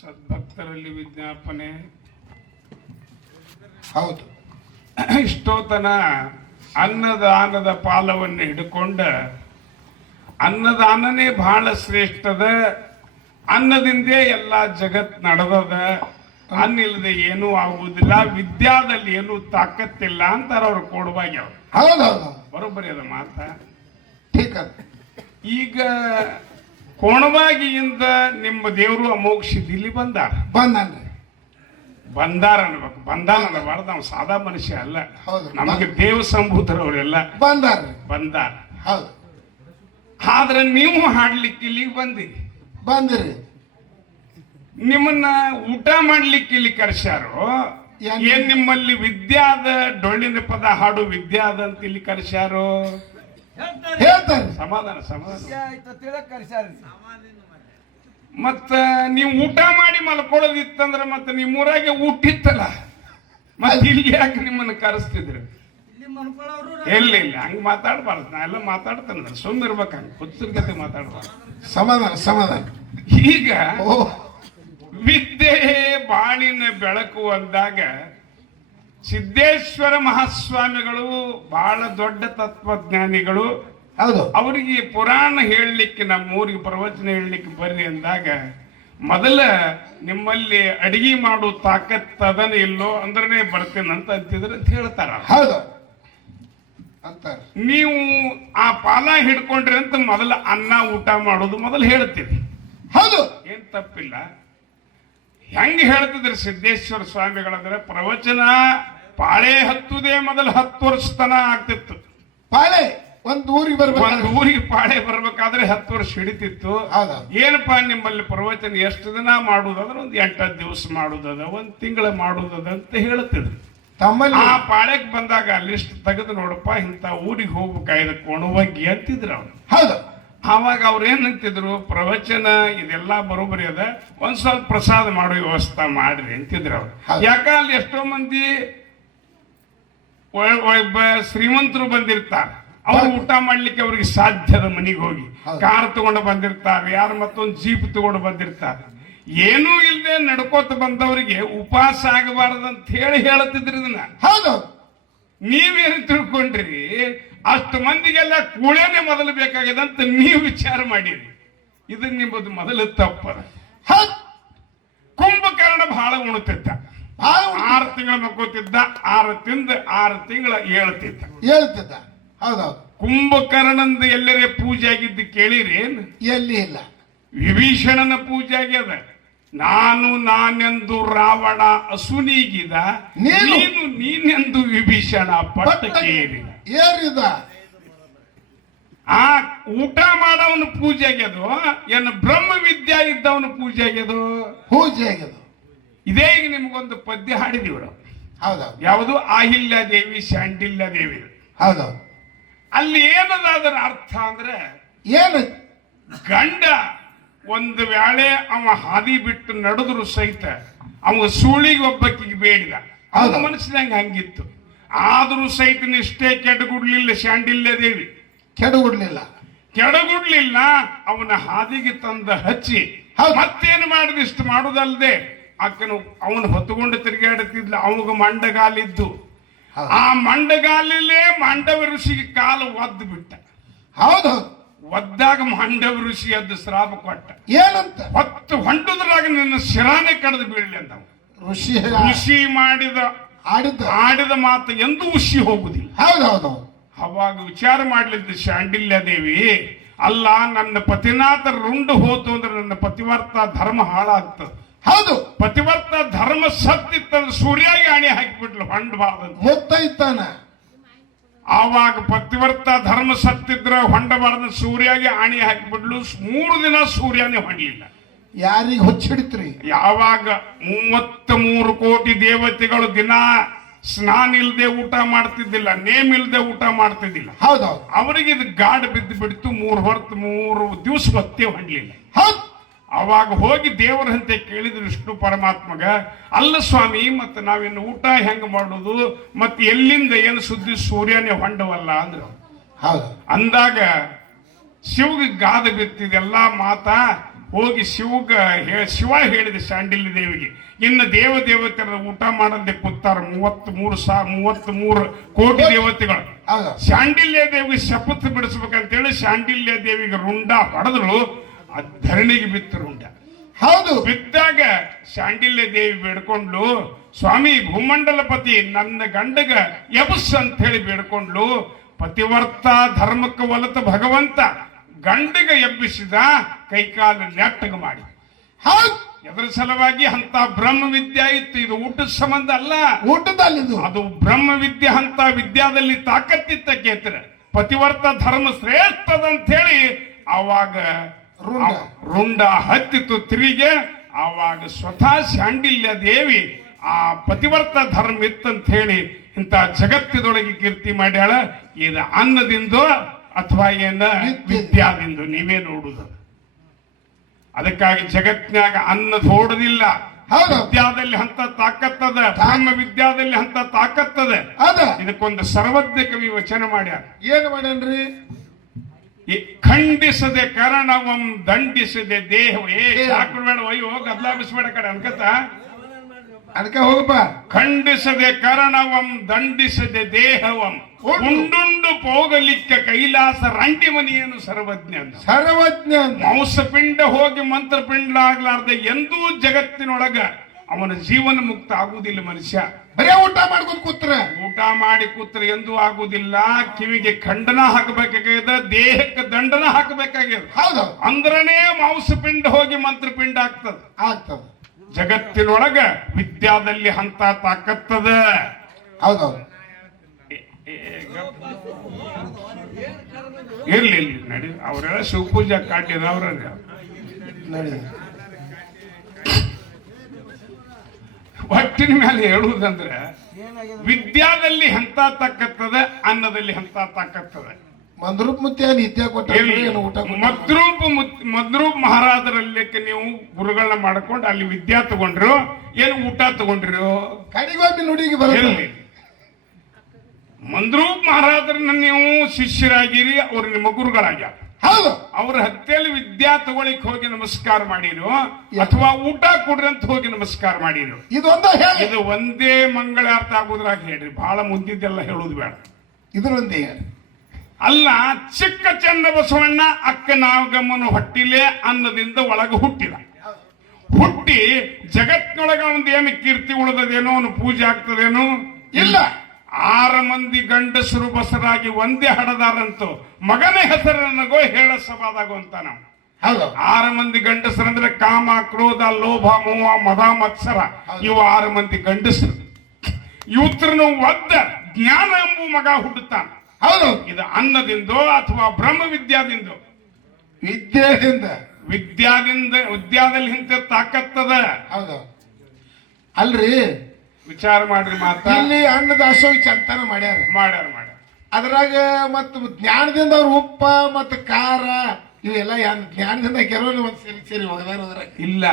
ಸದ್ಭಕ್ತರಲ್ಲಿ ವಿಜ್ಞಾಪನೆ. ಹೌದು, ಇಷ್ಟೋತನ ಅನ್ನದಾನದ ಪಾಲವನ್ನು ಹಿಡ್ಕೊಂಡ ಅನ್ನದಾನನೇ ಬಹಳ ಶ್ರೇಷ್ಠದ, ಅನ್ನದಿಂದೇ ಎಲ್ಲ ಜಗತ್ ನಡೆದದ, ಅನ್ನ ಇಲ್ಲದೆ ಏನೂ ಆಗುವುದಿಲ್ಲ, ವಿದ್ಯಾದಲ್ಲಿ ಏನೂ ತಾಕತ್ತಿಲ್ಲ ಅಂತಾರ ಅವ್ರು ಕೊಡುವಾಗ. ಹೌದೌದು, ಬರೋಬ್ಬರಿ ಅದ ಮಾತ. ಠೀಕ್ ಅದ. ಈಗ ಕೋಣವಾಗಿಯಿಂದ ನಿಮ್ಮ ದೇವರು ಅಮೋಘ ಸಿದ್ಧಿಲಿ ಬಂದನ್ರಿ. ಬಂದಾರ ಅನ್ಬೇಕು, ಬಂದಾನ ಅನ್ನಬಾರ್ದು, ನಾವು ಸಾದಾ ಮನುಷ್ಯ ಅಲ್ಲ. ಹೌದು, ನಮಗೆ ದೇವ ಸಂಭೂತರವರೆಲ್ಲ ಬಂದಾರ. ಹೌದು, ಆದ್ರೆ ನೀವು ಹಾಡ್ಲಿಕ್ಕೆ ಇಲ್ಲಿಗೆ ಬಂದಿರಿ. ನಿಮ್ಮನ್ನ ಊಟ ಮಾಡ್ಲಿಕ್ಕೆ ಇಲ್ಲಿ ಕರೆಸ್ಯಾರೋ ಏನ್ ನಿಮ್ಮಲ್ಲಿ ವಿದ್ಯಾದ ಡೊಳ್ಳಿನ ಪದ ಹಾಡು ವಿದ್ಯಾದ ಅಂತ ಇಲ್ಲಿ ಕರೆಸ್ಯಾರೋ? ಹೇಳ್ತಾರೆ. ಸಮಾಧಾನ ಮತ್ತ ನೀವು ಊಟ ಮಾಡಿ ಮಲ್ಕೊಳ್ಳೋದಿತ್ತಂದ್ರ ಮತ್ತೆ ನಿಮ್ಮೂರಾಗೆ ಊಟ ಇತ್ತಲ್ಲ, ಮತ್ತೆ ಇಲ್ಲಿ ಯಾಕೆ ನಿಮ್ಮನ್ನ ಕರೆಸ್ತಿದ್ರು? ಇಲ್ಲ ಹಂಗ ಮಾತಾಡ್ಬಾರ್ದು. ನಾ ಎಲ್ಲ ಮಾತಾಡ್ತಾನ, ಸುಮ್ಮಿರ್ಬೇಕ, ಹಂಗ ಹುಚ್ಚರ ಕತೆ ಮಾತಾಡ್ಬಾರ್ದು. ಸಮಾಧಾನ. ಈಗ ವಿದ್ಯೆ ಬಾಳಿನ ಬೆಳಕು ಅಂದಾಗ ಸಿದ್ದೇಶ್ವರ ಮಹಾಸ್ವಾಮಿಗಳು ಬಹಳ ದೊಡ್ಡ ತತ್ವಜ್ಞಾನಿಗಳು. ಹೌದು, ಅವರಿಗೆ ಪುರಾಣ ಹೇಳಲಿಕ್ಕೆ, ನಮ್ಮೂರಿಗೆ ಪ್ರವಚನ ಹೇಳಲಿಕ್ಕೆ ಬರ್ರಿ ಅಂದಾಗ ಮೊದಲ ನಿಮ್ಮಲ್ಲಿ ಅಡಿಗೆ ಮಾಡೋ ತಾಕತ್ ಅದನ್ನ ಇಲ್ಲೋ ಅಂದ್ರನೇ ಬರ್ತೇನಂತ ಅಂತಿದ್ರೆ ಅಂತ ಹೇಳ್ತಾರ. ಹೌದು ಅಂತಾರೆ. ನೀವು ಆ ಪಾಲ ಹಿಡ್ಕೊಂಡ್ರಿ ಅಂತ ಮೊದಲ ಅನ್ನ ಊಟ ಮಾಡೋದು ಮೊದಲು ಹೇಳ್ತೀರಿ. ಹೌದು, ಏನ್ ತಪ್ಪಿಲ್ಲ. ಹೆಂಗ್ ಹೇಳ್ತಿದ್ರಿ ಸಿದ್ದೇಶ್ವರ ಸ್ವಾಮಿಗಳಂದ್ರೆ ಪ್ರವಚನ ಪಾಳೆ ಹತ್ತುದೇ ಮೊದಲು 10 ವರ್ಷ ತನ ಆಗ್ತಿತ್ತು. ಪಾಳೆ ಒಂದು ಊರಿಗೆ ಪಾಳೆ ಬರ್ಬೇಕಾದ್ರೆ 10 ವರ್ಷ ಹಿಡಿತಿತ್ತು. ಏನಪ್ಪಾ ನಿಮ್ಮಲ್ಲಿ ಪ್ರವಚನ ಎಷ್ಟು ದಿನ ಮಾಡುದಂದ್ರೆ ಒಂದು 8 ದಿವಸ ಮಾಡುದದ, 1 ತಿಂಗಳ ಮಾಡುದದ ಅಂತ ಹೇಳ್ತಿದ್ರು. ಆ ಪಾಳೆಗೆ ಬಂದಾಗ ಲಿಸ್ಟ್ ತೆಗೆದು ನೋಡಪ್ಪ ಇಂಥ ಊರಿಗೆ ಹೋಗ್ಬೇಕಾಯ್ದ ಕೊಣುವಗ್ಗಿ ಅಂತಿದ್ರು ಅವ್ರು. ಹೌದು, ಆವಾಗ ಅವ್ರು ಏನಂತಿದ್ರು, ಪ್ರವಚನ ಇದೆಲ್ಲ ಬರೋಬ್ಬರಿ ಅದ, ಒಂದ್ ಸ್ವಲ್ಪ ಪ್ರಸಾದ ಮಾಡೋ ವ್ಯವಸ್ಥೆ ಮಾಡ್ರಿ ಅಂತಿದ್ರು ಅವ್ರು. ಯಾಕ ಅಲ್ಲಿ ಎಷ್ಟೋ ಮಂದಿ ಶ್ರೀಮಂತರು ಬಂದಿರ್ತಾರೆ, ಅವ್ರು ಊಟ ಮಾಡ್ಲಿಕ್ಕೆ ಅವ್ರಿಗೆ ಸಾಧ್ಯದ ಮನೆಗೆ ಹೋಗಿ ಕಾರ್ ತಗೊಂಡು ಬಂದಿರ್ತಾರೆ, ಯಾರು ಮತ್ತೊಂದು ಜೀಪ್ ತಗೊಂಡು ಬಂದಿರ್ತಾರೆ. ಏನೂ ಇಲ್ಲದೆ ನಡ್ಕೋತ ಬಂದವರಿಗೆ ಉಪವಾಸ ಆಗಬಾರದಂತ ಹೇಳುತ್ತಿದ್ರಿ ಇದನ್ನ. ಹೌದು, ನೀವೇನು ತಿಳ್ಕೊಂಡ್ರಿ? ಅಷ್ಟು ಮಂದಿಗೆಲ್ಲ ಕೂಳೇನೆ ಮೊದಲು ಬೇಕಾಗಿದೆ ಅಂತ ನೀವು ವಿಚಾರ ಮಾಡಿರಿ. ಇದು ನಿಮ್ಮದು ಮೊದಲು ತಪ್ಪದ. ಕುಂಭಕರ್ಣ ಬಹಳ ಉಣುತ್ತಿದ್ದ, 6 ತಿಂಗಳ ಮಕ್ಕೋತಿದ್ದ, 6 ತಿಂದ 6 ತಿಂಗಳ ಹೇಳ್ತಿದ್ದ. ಹೌದೌದು, ಕುಂಭಕರ್ಣಂದ ಎಲ್ಲರೇ ಪೂಜೆ ಆಗಿದ್ದು ಕೇಳಿರಿ? ಎಲ್ಲಿ ಇಲ್ಲ. ವಿಭೀಷಣನ ಪೂಜೆ ಆಗ್ಯದ. ನಾನೆಂದು ರಾವಣ ಅಸುನೀಗಿದ, ನೀನೆಂದು ವಿಭೀಷಣ ಪಟ್ಟಕ್ಕೇರಿದ. ಆ ಊಟ ಮಾಡವನು ಪೂಜೆ ಆಗ್ಯದು, ಏನು ಬ್ರಹ್ಮ ವಿದ್ಯಾ ಇದ್ದವನು ಪೂಜೆ ಆಗ್ಯದು. ಇದೇ ಈಗ ನಿಮ್ಗೊಂದು ಪದ್ಯ ಹಾಡಿದಿವ್ರು. ಹೌದೌದು, ಯಾವುದು? ಆಹಿಲ್ಯ ದೇವಿ ಶಾಂಡಿಲ್ಯ ದೇವಿ. ಹೌದೌದು, ಅಲ್ಲಿ ಏನದ ಅದರ ಅರ್ಥ ಅಂದ್ರೆ, ಏನು ಗಂಡ ಒಂದು ವೇಳೆ ಅವ ಹಾದಿ ಬಿಟ್ಟು ನಡೆದ್ರು ಸಹಿತ ಅವ ಸೂಳಿಗೆ ಒಬ್ಬಕ್ಕಿಗೆ ಬೇಡಿದ. ಅವನ ಮನಸ್ಸಿನಂಗ ಹಂಗಿತ್ತು. ಆದ್ರೂ ಸಹಿತ ನಿಷ್ಠೆ ಕೆಡಗುಡ್ಲಿಲ್ಲ ಶಾಂಡಿಲ್ಯ ದೇವಿ. ಕೆಡಗುಡ್ಲಿಲ್ಲ. ಅವನ ಹಾದಿಗೆ ತಂದ ಹಚ್ಚಿ ಮತ್ತೇನು ಮಾಡಿದ, ಇಷ್ಟು ಮಾಡುದಲ್ದೆ ಆಕನು ಅವನು ಹೊತ್ತುಕೊಂಡು ತಿರುಗಾಡುತ್ತಿದ್ಲ. ಅವಾಗ ಮಂಡಗಾಲಿದ್ದು, ಆ ಮಂಡಗಾಲಲ್ಲೇ ಮಾಂಡವ ಋಷಿಗೆ ಕಾಲು ಒದ್ದು ಬಿಟ್ಟ. ಹೌದೌದು, ಒದ್ದಾಗ ಮಾಂಡವ ಋಷಿ ಅದ್ದು ಶ್ರಾಪ ಕೊಟ್ಟ. ಏನಂತ? ಹೊತ್ತು ಹೊಂಡುದ್ರಾಗ ನಿನ್ನ ಶಿರಾನೆ ಕಡ್ದು ಬೀಳಲಿ ಅಂತ. ಋಷಿ ಆಡಿದ ಮಾತು ಎಂದೂ ಉಷಿ ಹೋಗುದಿಲ್ಲ. ಹೌದೌದು, ಅವಾಗ ವಿಚಾರ ಮಾಡ್ಲಿದ್ದು ಶಾಂಡಿಲ್ಯ ದೇವಿ, ಅಲ್ಲ ನನ್ನ ಪತಿನಾಥ ರುಂಡು ಹೋತು ಅಂದ್ರೆ ನನ್ನ ಪತಿವರ್ತ ಧರ್ಮ ಹಾಳಾಗ್ತದೆ. ಹೌದು, ಪತಿವರ್ತ ಧರ್ಮ ಸತ್ತಿತ್ತಂದ್ರೆ ಸೂರ್ಯಾಗಿ ಆಣಿ ಹಾಕಿಬಿಟ್ಲು ಹೊಂಡಬಾರ್ದಂತ. ಗೊತ್ತಾಯ್ತಾನ. ಆವಾಗ ಪತಿವರ್ತ ಧರ್ಮ ಸತ್ತಿದ್ರ ಹೊಂಡಬಾರ್ದ, ಸೂರ್ಯಾಗೆ ಆಣಿ ಹಾಕಿಬಿಡ್ಲು. 3 ದಿನ ಸೂರ್ಯನೇ ಹೊಂಡಲಿಲ್ಲ. ಯಾರಿಗೆ ಹೊಚ್ಚಿಡಿತ್ರಿ? ಯಾವಾಗ 33 ಕೋಟಿ ದೇವತೆಗಳು ದಿನ ಸ್ನಾನ ಇಲ್ಲದೆ ಊಟ ಮಾಡ್ತಿದ್ದಿಲ್ಲ, ನೇಮ್ ಇಲ್ಲದೆ ಊಟ ಮಾಡ್ತಿದ್ದಿಲ್ಲ. ಹೌದೌದು, ಅವರಿಗೆ ಇದು ಗಾಡ್ ಬಿದ್ದು ಬಿಡ್ತು. 3 ದಿವಸ ಹೊತ್ತೇ ಹೊಂಡ್ಲಿಲ್ಲ. ಹೌದು, ಅವಾಗ ಹೋಗಿ ದೇವರಂತೆ ಕೇಳಿದ್ರು ವಿಷ್ಣು ಪರಮಾತ್ಮಗ, ಅಲ್ಲ ಸ್ವಾಮಿ ಮತ್ತೆ ನಾವಿನ್ನು ಊಟ ಹೆಂಗ ಮಾಡುದು, ಮತ್ತೆ ಎಲ್ಲಿಂದ ಏನು ಸುದ್ದಿ, ಸೂರ್ಯನೇ ಹೊಂಡವಲ್ಲ ಅಂದ್ರು. ಹೌದು. ಅಂದಾಗ ಶಿವಗೆ ಗಾದ ಬಿತ್ತಿದೆಲ್ಲ ಮಾತಾ ಹೋಗಿ ಶಿವ ಹೇಳಿದೆ ಶಾಂಡಿಲ್ಯ ದೇವಿಗೆ, ಇನ್ನು ದೇವತೆಯರ ಊಟ ಮಾಡದೆ ಕೂತಾರ 33 ಕೋಟಿ ದೇವತೆಗಳು. ಹೌದು. ಶಾಂಡಿಲ್ಯ ದೇವಿಗೆ ಶಪಥ ಬಿಡಿಸ್ಬೇಕಂತೇಳಿ ಶಾಂಡಿಲ್ಯ ದೇವಿಗೆ ರುಂಡ ಹೊಡೆದ್ರು, ಆ ಧರಣಿಗೆ ಬಿತ್ತು ರುಂಡ. ಹೌದು. ಬಿದ್ದಾಗ ಶಾಂಡಿಲ್ಯ ದೇವಿ ಬೇಡ್ಕೊಂಡ್ಲು, ಸ್ವಾಮಿ ಭೂಮಂಡಲಪತಿ ನನ್ನ ಗಂಡಗ ಎಬಸ್ ಅಂತ ಹೇಳಿ ಬೇಡ್ಕೊಂಡ್ಲು. ಪತಿವರ್ತ ಧರ್ಮಕ್ಕೆ ಒಲತ ಭಗವಂತ ಗಂಡಗ ಎಬ್ಬಿಸಿದ, ಕೈಕಾಲು ನೆಟ್ಟಗ ಮಾಡಿ. ಹೌದು. ಎದರ ಸಲುವಾಗಿ ಅಂತ ಬ್ರಹ್ಮ ವಿದ್ಯೆ ಇತ್ತು. ಇದು ಊಟದ ಸಂಬಂಧ ಅಲ್ಲ, ಊಟದಲ್ಲಿದ್ದು ಅದು ಬ್ರಹ್ಮ ವಿದ್ಯೆ. ಅಂತ ವಿದ್ಯಾದಲ್ಲಿ ತಾಕತ್ತಿತ್ತ ಕೇತರ ಪತಿವರ್ತ ಧರ್ಮ ಶ್ರೇಷ್ಠದಂತ ಹೇಳಿ ಆವಾಗ ರುಂಡ ಹತ್ತಿತ್ತು ತಿರಿಗೆ. ಆವಾಗ ಸ್ವತಃ ಶಾಂಡಿಲ್ಯ ದೇವಿ ಆ ಪತಿವರ್ತ ಧರ್ಮ ಇತ್ತಂತ ಹೇಳಿ ಇಂತ ಜಗತ್ತಿನೊಳಗೆ ಕೀರ್ತಿ ಮಾಡ್ಯಾಳ. ಇದು ಅನ್ನದಿಂದ ಅಥವಾ ಏನ ವಿದ್ಯಾದಿಂದ ನೀವೇ ನೋಡುದು. ಅದಕ್ಕಾಗಿ ಜಗತ್ನ್ಯಾಗ ಅನ್ನದ ಓಡುದಿಲ್ಲ. ವಿದ್ಯಾದಲ್ಲಿ ಅಂತ ತಾಕತ್ತದ, ಬ್ರಹ್ಮ ವಿದ್ಯಾದಲ್ಲಿ ಅಂತ ತಾಕತ್ತದ. ಇದಕ್ಕೊಂದು ಸರ್ವಜ್ಞ ಕವಿ ವಚನ ಮಾಡ್ಯಾರ. ಏನು ಮಾಡ್ಯಾನ್ರಿ? ಖಂಡಿಸದೆ ಕರಣವಂ ದಂಡಿಸದೆ ದೇಹವೇ. ಬೇಡ ಅಯ್ಯೋ ಗದ್ಲಾಬಿಸ್ಬೇಡ ಕಡೆ ಅನ್ಕತ ಅದಕ್ಕೆ ಹೋಗಪ್ಪ. ಖಂಡಿಸದೆ ಕರಣವಂ ದಂಡಿಸದೆ ದೇಹವಂ ಉಂಡುಂಡು ಪೋಗಲಿಕ್ಕ ಕೈಲಾಸ ರಂಟಿ ಮನಿಯನು ಸರ್ವಜ್ಞ. ಸರ್ವಜ್ಞ ಮಾಂಸಪಿಂಡ ಹೋಗಿ ಮಂತ್ರಪಿಂಡ ಆಗ್ಲಾರ್ದೆ ಎಂದೂ ಜಗತ್ತಿನೊಳಗ ಅವನ ಜೀವನ ಮುಕ್ತ ಆಗುವುದಿಲ್ಲ. ಮನುಷ್ಯ ಬರೇ ಊಟ ಮಾಡ್ಕೊಂಡು ಕೂತ್ರ, ಊಟ ಮಾಡಿ ಕೂತ್ರ ಎಂದೂ ಆಗುವುದಿಲ್ಲ. ಕಿವಿಗೆ ಖಂಡನ ಹಾಕಬೇಕಾಗ್ಯದ, ದೇಹಕ್ಕೆ ದಂಡನ ಹಾಕಬೇಕಾಗ್ಯದ. ಹೌದು. ಅಂದ್ರನೇ ಮಾಂಸಪಿಂಡ ಹೋಗಿ ಮಂತ್ರಪಿಂಡ ಆಗ್ತದ. ಜಗತ್ತಿನೊಳಗ ವಿದ್ಯಾದಲ್ಲಿ ಹಂತ ತಾಕತ್ತದ. ಹೌದೌದು. ಇರ್ಲಿ ನಡಿ, ಅವರೆಲ್ಲ ಶಿವಪೂಜಾ ಕಾಟಿದ ಅವ್ರ ನಡಿ. ಒಟ್ಟಿನ ಮೇಲೆ ಹೇಳುವುದಂದ್ರೆ ವಿದ್ಯಾದಲ್ಲಿ ಹಂತ ತಾಕತ್ತದ, ಅನ್ನದಲ್ಲಿ ಹಂತ ತಾಕತ್ತದ. ಮದ್ರೂಪ್ ಮುತ್ಯ ನಿತ್ಯ ಕೊಟ್ಟ ಮದ್ರೂಪ್ ಮಹಾರಾಜರಲ್ಲಕ್ಕೆ ನೀವು ಗುರುಗಳನ್ನ ಮಾಡ್ಕೊಂಡು ಅಲ್ಲಿ ವಿದ್ಯಾ ತಗೊಂಡ್ರು, ಏನು ಊಟ ತಗೊಂಡ್ರು? ಕಡಿಗೋಬಿ ನುಡಿಗೆ ಬರಲಿ. ಮಂದ್ರೂಪ್ ಮಹಾರಾಜರನ್ನ ನೀವು ಶಿಷ್ಯರಾಗಿರಿ, ಅವ್ರು ನಿಮ್ಮ ಗುರುಗಳಾಗ್ಯಾರ. ಹೌದು. ಅವ್ರ ಹತ್ತಿಯಲ್ಲಿ ವಿದ್ಯಾ ತಗೊಳಿಕ್ ಹೋಗಿ ನಮಸ್ಕಾರ ಮಾಡಿರು, ಅಥವಾ ಊಟ ಕೊಡ್ರಿ ಅಂತ ಹೋಗಿ ನಮಸ್ಕಾರ ಮಾಡಿರು. ಇದು ಒಂದೇ ಮಂಗಳಾರ್ಥ ಆಗುದ್ರಾಗ ಹೇಳ್ರಿ, ಬಹಳ ಮುಂದಿದ್ದೆಲ್ಲ ಹೇಳುದು ಬೇಡ. ಇದರೊಂದೇ ಅಲ್ಲ. ಚಿಕ್ಕ ಚಂದ ಬಸವಣ್ಣ ಅಕ್ಕ ನಾಗಮ್ಮನ ಹೊಟ್ಟಿಲೆ ಅನ್ನದಿಂದ ಒಳಗ ಹುಟ್ಟಿದ. ಹುಟ್ಟಿ ಜಗತ್ತಿನೊಳಗ ಒಂದು ಏನು ಕೀರ್ತಿ ಉಳಿದದೇನೋ, ಅವನು ಪೂಜೆ ಆಗ್ತದೇನೋ ಇಲ್ಲ. 6 ಮಂದಿ ಗಂಡಸರು ಬಸರಾಗಿ ಒಂದೇ ಹಡದಾರಂತೂ ಮಗನ ಹೆಸರನ್ನಗೋ ಹೇಳ ಸಭಾದಾಗೋ ಅಂತ ನಾವು. 6 ಮಂದಿ ಗಂಡಸರಂದ್ರೆ ಕಾಮ, ಕ್ರೋಧ, ಲೋಭ, ಮೋಹ, ಮದ, ಮತ್ಸರ. ಇವು 6 ಮಂದಿ ಗಂಡಸರು. ಇವತ್ರನು ಒದ್ದ ಜ್ಞಾನ ಎಂಬ ಮಗ ಹುಟ್ಟುತ್ತಾನ. ಹೌದು. ಇದು ಅನ್ನದಿಂದೋ ಅಥವಾ ಬ್ರಹ್ಮ ವಿದ್ಯಾದಿಂದೋ? ವಿದ್ಯಾದಲ್ಲಿ ಹಿಂತ ತಾಕತ್ತದ. ಹೌದು. ಅಲ್ರಿ, ವಿಚಾರ ಮಾಡ್ರಿ. ಇಲ್ಲಿ ಅನ್ನದಾಸೋಹ ಚಂತನ ಮಾಡ್ಯಾರ. ಅದ್ರಾಗ ಮತ್ತ ಜ್ಞಾನದಿಂದ ಅವ್ರ ಉಪ್ಪ ಮತ್ತ ಖಾರ ಇವೆಲ್ಲ ಜ್ಞಾನದಿಂದ ಕೆಲವೊಂದು ಒಂದ್ ಸೇರಿ ಹೋಗದಾರ. ಇಲ್ಲ,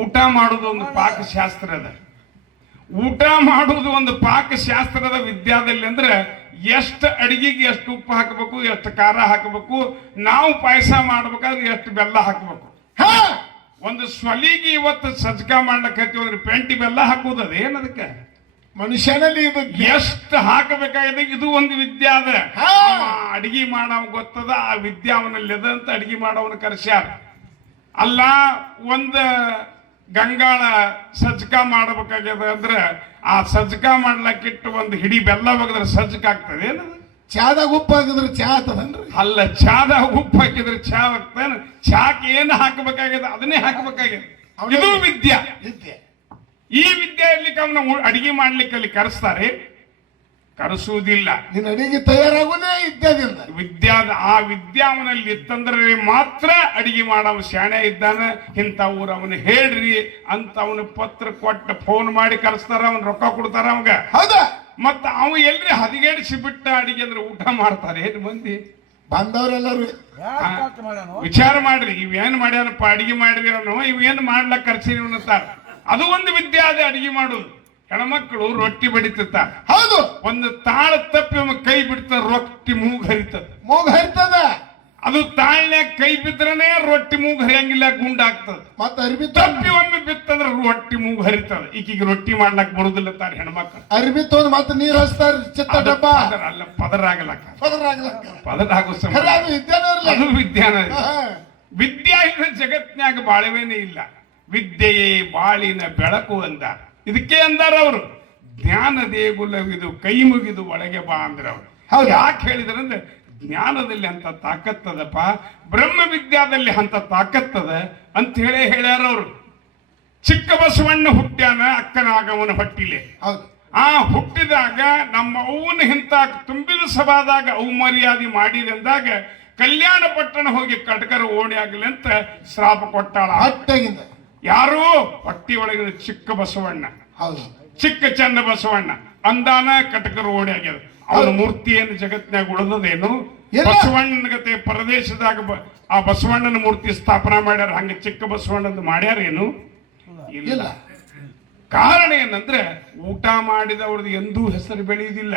ಊಟ ಮಾಡುದು ಒಂದು ಪಾಕಶಾಸ್ತ್ರ ಅದ. ಊಟ ಮಾಡುವುದು ಒಂದು ಪಾಕಶಾಸ್ತ್ರದ ವಿದ್ಯಾದಲ್ಲಿ ಅಂದ್ರೆ ಎಷ್ಟು ಅಡಿಗೆಗೆ ಎಷ್ಟು ಉಪ್ಪು ಹಾಕಬೇಕು, ಎಷ್ಟು ಖಾರ ಹಾಕಬೇಕು, ನಾವು ಪಾಯಸ ಮಾಡ್ಬೇಕಾದ್ರೆ ಎಷ್ಟು ಬೆಲ್ಲ ಹಾಕಬೇಕು. ಒಂದು ಸ್ವಲಿಗೆ ಇವತ್ತು ಸಜ್ಜಕ ಮಾಡ್ಲಕತ್ತೀವಿ ಅಂದ್ರೆ ಪೆಂಟಿ ಬೆಲ್ಲ ಹಾಕುವುದು ಅದೇನದಕ್ಕೆ ಮನುಷ್ಯನಲ್ಲಿ ಎಷ್ಟು ಹಾಕಬೇಕಾಗಿದೆ. ಇದು ಒಂದು ವಿದ್ಯಾ ಅದ. ಅಡಿಗೆ ಮಾಡವ ಗೊತ್ತದ, ಆ ವಿದ್ಯಾವನಲ್ಲಿ ಅದಂತ ಅಡಿಗೆ ಮಾಡವನ ಕರ್ಸ್ಯಾರ. ಅಲ್ಲ, ಒಂದು ಗಂಗಾಳ ಸಜ್ಜಕ ಮಾಡಬೇಕಾಗ್ಯದ ಅಂದ್ರೆ ಆ ಸಜ್ಜಕ ಮಾಡ್ಲಕ್ಕಿಟ್ಟು ಒಂದು ಹಿಡಿ ಬೆಲ್ಲ ಬಗದ್ರೆ ಸಜ್ಜಕ ಆಗ್ತದೆ. ಏನದು? ಚಾದಾಗ ಉಪ್ಪು ಹಾಕಿದ್ರೆ ಚಾ ಆಗ್ತದನ್ರಿ? ಅಲ್ಲ, ಚಾದಾಗ ಉಪ್ಪು ಹಾಕಿದ್ರೆ ಚಾ ಆಗ್ತಾನೆ. ಚಾಕ್ ಏನು ಹಾಕಬೇಕಾಗ್ಯದ ಅದನ್ನೇ ಹಾಕಬೇಕಾಗ್ಯದ. ಇದು ವಿದ್ಯಾ. ಈ ವಿದ್ಯೆಯಲ್ಲಿ ಅವನ ಅಡಿಗೆ ಮಾಡ್ಲಿಕ್ಕೆ ಅಲ್ಲಿ ಕರೆಸ್ತಾರೆ, ಕರೆಸುವುದಿಲ್ಲ. ನಿನ್ನ ಅಡಿಗೆ ತಯಾರಾಗುವುದೇ ವಿದ್ಯಾದಿಂದ. ಆ ವಿದ್ಯಾವನಲ್ಲಿ ಇತ್ತಂದ್ರೆ ಮಾತ್ರ ಅಡಿಗೆ ಮಾಡವ ಶಾಣೆ ಇದ್ದಾನೆ. ಇಂಥ ಊರು ಅವನು ಹೇಳ್ರಿ ಅಂತ ಅವನು ಪತ್ರ ಕೊಟ್ಟು ಫೋನ್ ಮಾಡಿ ಕರೆಸ್ತಾರ, ಅವನ್ ರೊಕ್ಕ ಕೊಡ್ತಾರ ಅವಾಗ. ಹೌದಾ? ಮತ್ತ ಅವ ಎಲ್ರಿ ಹದಿಗೇಡಿಸಿ ಬಿಟ್ಟ ಅಡಿಗೆ ಅಂದ್ರೆ ಊಟ ಮಾಡ್ತಾರೆ ಏನು ಮಂದಿ? ಬಂದವರೆಲ್ಲರೂ ವಿಚಾರ ಮಾಡ್ರಿ, ಇವೇನ್ ಮಾಡ್ಯಾರಪ್ಪ ಅಡಿಗೆ ಮಾಡಿದ್ರಿ, ಇವೇನ್ ಮಾಡ್ಲಕ್ ಕರ್ಸಿರಿ ಅನ್ನತಾರ. ಅದು ಒಂದು ವಿದ್ಯೆ ಅದೇ ಅಡಿಗೆ ಮಾಡುದು. ಹೆಣ್ಮಕ್ಳು ರೊಟ್ಟಿ ಬಡಿತಿರ್ತಾರೆ. ಹೌದು, ಒಂದು ತಾಳ ತಪ್ಪಿ ಒಮ್ಮೆ ಕೈ ಬಿಡ್ತಾರ, ರೊಟ್ಟಿ ಮೂಗ್ ಹರಿತದ. ಮೂಗ್ ಹರಿತದ. ಅದು ತಾಳ್ನ್ಯಾಗ ಕೈ ಬಿದ್ರನೇ ರೊಟ್ಟಿ ಮೂಗ್ ಹರಿಯಂಗಿಲ್ಲ, ಗುಂಡಾಗ್ತದ. ಮತ್ತೆ ಅರ್ಬಿ ತಪ್ಪಿ ಒಮ್ಮೆ ಬಿತ್ತಂದ್ರ ರೊಟ್ಟಿ ಮೂಗ್ ಹರಿತದ. ಈಕಿಗೆ ರೊಟ್ಟಿ ಮಾಡ್ಲಕ್ ಬರುದಿಲ್ಲ ತಾರ ಹೆಣ್ಮಕ್ಳು. ಅರ್ಬಿ ತೊಗೊಂಡ್ ಮತ್ತೆ ನೀರ್ ಹಚ್ತಾರ, ಚಿತ್ತ ಡಬ್ಬ ಅಲ್ಲ, ಪದರ ಆಗಲಕ್ಕ, ಪದರ ಆಗೋ ವಿದ್ಯಾನ ವಿದ್ಯಾನ. ವಿದ್ಯಾ ಇದ್ರೆ ಜಗತ್ನ್ಯಾಗ ಬಾಳವೇನೇ ಇಲ್ಲ. ವಿದ್ಯೆಯೇ ಬಾಳಿನ ಬೆಳಕು ಅಂದಾರ. ಇದಕ್ಕೆ ಅಂದಾರ ಅವರು, ಜ್ಞಾನ ದೇಗುಲವಿದು ಕೈ ಮುಗಿದು ಒಳಗೆ ಬಾ ಅಂದ್ರ ಅವ್ರು. ಯಾಕೆ ಹೇಳಿದ್ರಂದ್ರೆ, ಜ್ಞಾನದಲ್ಲಿ ಅಂತ ತಾಕತ್ತದಪ್ಪ, ಬ್ರಹ್ಮ ವಿದ್ಯಾದಲ್ಲಿ ಅಂತ ತಾಕತ್ತದ ಅಂತ ಹೇಳೇ ಹೇಳ್ಯಾರ ಅವರು. ಚಿಕ್ಕ ಬಸವಣ್ಣ ಹುಟ್ಟ್ಯಾನ ಅಕ್ಕನಾಗವನ ಹೊಟ್ಟಿಲೆ. ಆ ಹುಟ್ಟಿದಾಗ ನಮ್ಮ ಅವ್ವನ ಹಿಂತ ತುಂಬಿದ ಸಭಾದಾಗ ಅವು ಮರ್ಯಾದೆ ಮಾಡಿದಂದಾಗ ಕಲ್ಯಾಣ ಪಟ್ಟಣ ಹೋಗಿ ಕಟಕರ ಓಣಿ ಆಗಲಿ ಅಂತ ಶ್ರಾಪ ಕೊಟ್ಟಾಳ. ಯಾರು? ಹೊಟ್ಟಿ ಒಳಗಿನ ಚಿಕ್ಕ ಬಸವಣ್ಣ, ಚಿಕ್ಕ ಚನ್ನ ಬಸವಣ್ಣ ಅಂದಾನ ಕಟಕರ ಓಣಿ ಆಗ್ಯದ. ಅವನ ಮೂರ್ತಿಯನ್ನು ಜಗತ್ನಾಗ ಉಳಿದದೇನು? ಬಸವಣ್ಣನ ಗತೆ ಪರದೇಶದಾಗ ಆ ಬಸವಣ್ಣನ ಮೂರ್ತಿ ಸ್ಥಾಪನಾ ಮಾಡ್ಯಾರ, ಹಂಗ ಚಿಕ್ಕ ಬಸವಣ್ಣನ ಮಾಡ್ಯಾರೇನು? ಇಲ್ಲ. ಕಾರಣ ಏನಂದ್ರೆ, ಊಟ ಮಾಡಿದವ್ರದ್ದು ಎಂದೂ ಹೆಸರು ಬೆಳೆಯುವುದಿಲ್ಲ.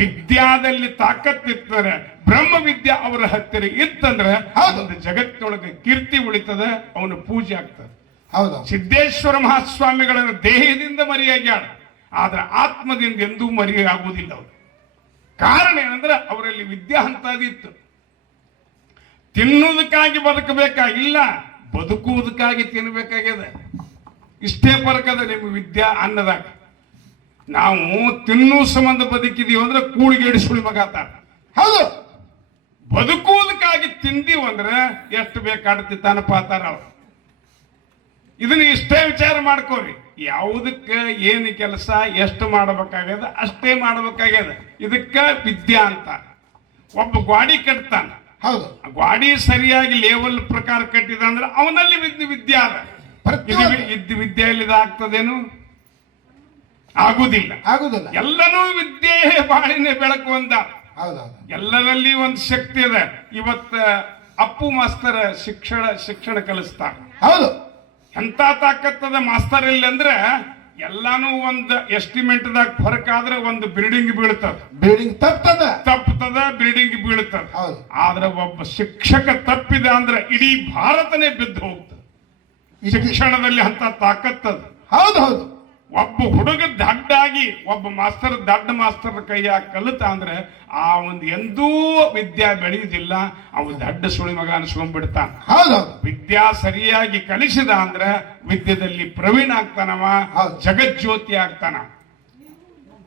ವಿದ್ಯಾದಲ್ಲಿ ತಾಕತ್ತಿರ್ತಾರೆ. ಬ್ರಹ್ಮ ವಿದ್ಯಾ ಅವರ ಹತ್ತಿರ ಇತ್ತಂದ್ರೆ ಒಂದು ಜಗತ್ತಿನೊಳಗೆ ಕೀರ್ತಿ ಉಳಿತದ, ಅವನ ಪೂಜೆ ಆಗ್ತದೆ. ಸಿದ್ದೇಶ್ವರ ಮಹಾಸ್ವಾಮಿಗಳನ್ನು ದೇಹದಿಂದ ಮರಿಯಾಗ್ಯಾಳ, ಆದ್ರೆ ಆತ್ಮದಿಂದ ಎಂದೂ ಮರಿಯಾಗುವುದಿಲ್ಲ ಅವರು. ಕಾರಣ ಏನಂದ್ರೆ, ಅವರಲ್ಲಿ ವಿದ್ಯಾ ಅಂತದಿತ್ತು. ತಿನ್ನುವುದಕ್ಕಾಗಿ ಬದುಕಬೇಕಾಗಿಲ್ಲ, ಬದುಕುವುದಕ್ಕಾಗಿ ತಿನ್ನಬೇಕಾಗ್ಯದ. ಇಷ್ಟೇ ಫರಕದ ನಿಮ್ಮ ವಿದ್ಯಾ ಅನ್ನದಾಗ. ನಾವು ತಿನ್ನೋ ಸಂಬಂಧ ಬದುಕಿದೀವಿ ಅಂದ್ರೆ ಕೂಳಿಗೇಡಿ ಸುಳಿ ಮಗಾತಾರ. ಹೌದು, ಬದುಕುವುದಕ್ಕಾಗಿ ತಿಂದೀವಿ ಅಂದ್ರೆ ಎಷ್ಟು ಬೇಕಾಡ್ತಿತ್ತಾನಪ್ಪ ಅಂತಾರ ಅವ್ರು. ಇದನ್ನ ಇಷ್ಟೇ ವಿಚಾರ ಮಾಡ್ಕೋರಿ. ಯಾವುದಕ್ಕೆ ಏನು ಕೆಲಸ ಎಷ್ಟು ಮಾಡಬೇಕಾಗ್ಯದ ಅಷ್ಟೇ ಮಾಡಬೇಕಾಗ್ಯದ. ಇದಕ್ಕ ವಿದ್ಯಾ ಅಂತ. ಒಬ್ಬ ಗ್ವಾಡಿ ಕಟ್ತಾನ, ಹೌದು, ಗ್ವಾಡಿ ಸರಿಯಾಗಿ ಲೇವಲ್ ಪ್ರಕಾರ ಕಟ್ಟಿದ ಅಂದ್ರೆ ಅವನಲ್ಲಿ ವಿದ್ಯಾ ಅದ. ಇದ್ದ ವಿದ್ಯೆಯಲ್ಲಿ ಆಗ್ತದೇನು? ಆಗುದಿಲ್ಲ. ಎಲ್ಲನೂ ವಿದ್ಯೆ ಬಾಳಿನ ಬೆಳಕು ಅಂದ. ಎಲ್ಲರಲ್ಲಿ ಒಂದು ಶಕ್ತಿ ಇದೆ. ಇವತ್ತ ಅಪ್ಪು ಮಾಸ್ತರ ಶಿಕ್ಷಣ ಕಲಿಸ್ತಾರ. ಹೌದು, ಎಂತ ತಾಕತ್ತದ ಮಾಸ್ತರ್ ಇಲ್ಲ ಅಂದ್ರೆ ಎಲ್ಲಾನು ಒಂದು ಎಸ್ಟಿಮೇಟ್ ದಾಗ ಫರಕ್ ಆದ್ರೆ ಒಂದು ಬಿಲ್ಡಿಂಗ್ ಬೀಳ್ತದ, ಬಿಲ್ಡಿಂಗ್ ತಪ್ಪತದ, ಬಿಲ್ಡಿಂಗ್ ಬೀಳ್ತದ. ಆದ್ರೆ ಒಬ್ಬ ಶಿಕ್ಷಕ ತಪ್ಪಿದ ಅಂದ್ರೆ ಇಡೀ ಭಾರತನೇ ಬಿದ್ದು ಹೋಗ್ತದೆ. ಶಿಕ್ಷಣದಲ್ಲಿ ಅಂತ ತಾಕತ್ತದ. ಹೌದು, ಒಬ್ಬ ಹುಡುಗ ದಡ್ಡಾಗಿ ಒಬ್ಬ ಮಾಸ್ತರ್ ದಡ್ಡ ಮಾಸ್ತರ್ ಕೈಯಾಗ ಕಲಿತ ಅಂದ್ರೆ ಆ ಒಂದು ಎಂದೂ ವಿದ್ಯಾ ಬೆಳೆಯುವುದಿಲ್ಲ. ಅವ ದಡ್ಡ ಸುಳಿ ಮಗ ಅನ್ಸ್ಕೊಂಡ್ಬಿಡ್ತಾನ. ಹೌದು, ವಿದ್ಯಾ ಸರಿಯಾಗಿ ಕಲಿಸಿದ ಅಂದ್ರೆ ವಿದ್ಯೆದಲ್ಲಿ ಪ್ರವೀಣ ಆಗ್ತಾನವ, ಜಗಜ್ಯೋತಿ ಆಗ್ತಾನ.